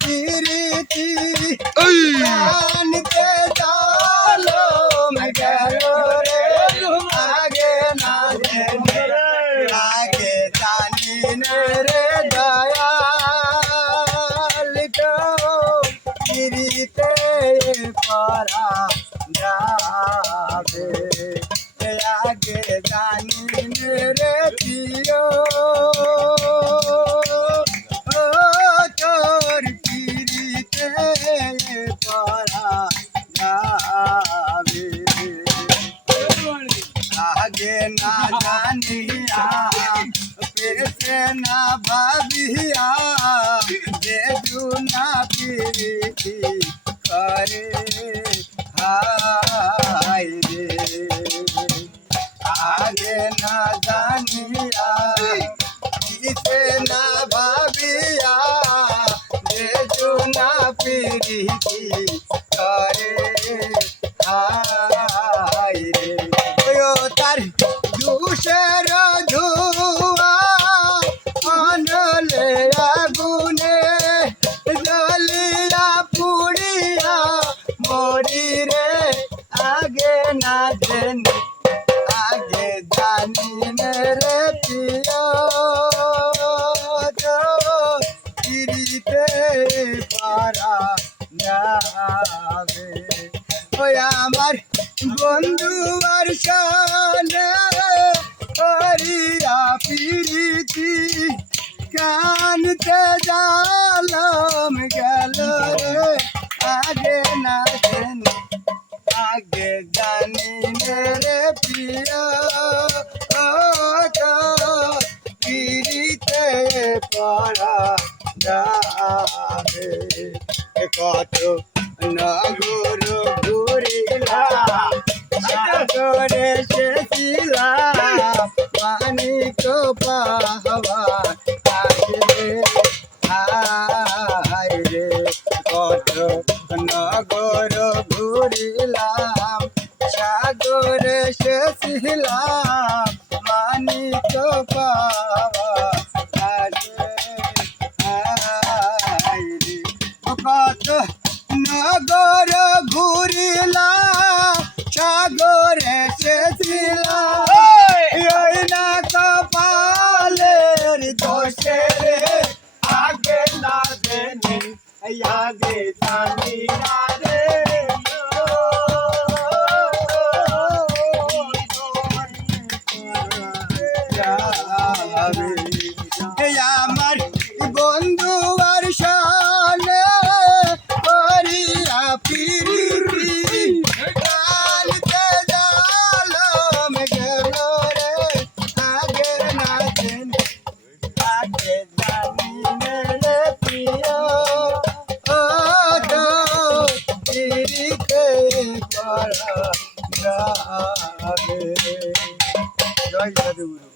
প্রীতি জানতে চলো গেল রে আগে না জেনে আগে জানি রে দয়াল তো প্রীতিতে পরা যাবে আগে জানি রে প্রিয় ও তোর পিরিতে পরা যাবে আগে না জানিয়া পেছে না ভাবিয়া যে না পিরিতি করে হায় রে আগে না জানিয়া কিসে না ভাবিয়া যে না পিরিতি করে হায় রে তার দুষের ধুয়া আনলে আগুনে জ্বলিয়া পুড়িয়া মরি রে আগে না জেনে আগে জানি রে প্রিয় পিরিতে পারা যাবে ওই আমার বন্ধু আর সানে করিয়া পিরিতি কানতে জালম গেল রে আগে না জেনে আগে জানি রে প্রিয় ও তো পিরিতে পড়া যাবে কত নগর ঘুরিলাম সাগরে সেছিলাম মানিক পাওয়া আসবে হায় রে কত নগর ঘুরিলাম সাগরে সেছিলাম মানিক পাওয়া আসবে হায় রে কত নগর ঘুরিলাম সাগরে সেছিলাম ওই না কপালের দোষে রে আগে না জেনে আগে জানি না রে আমার বন্ধু আর সালে করিয়া পিরিতি কালকে জালম গেল রে আগে না জেনে আগে জানি রে প্রিয় ও তো পিরিতে পরা যাবে জয় সাধুগুরু।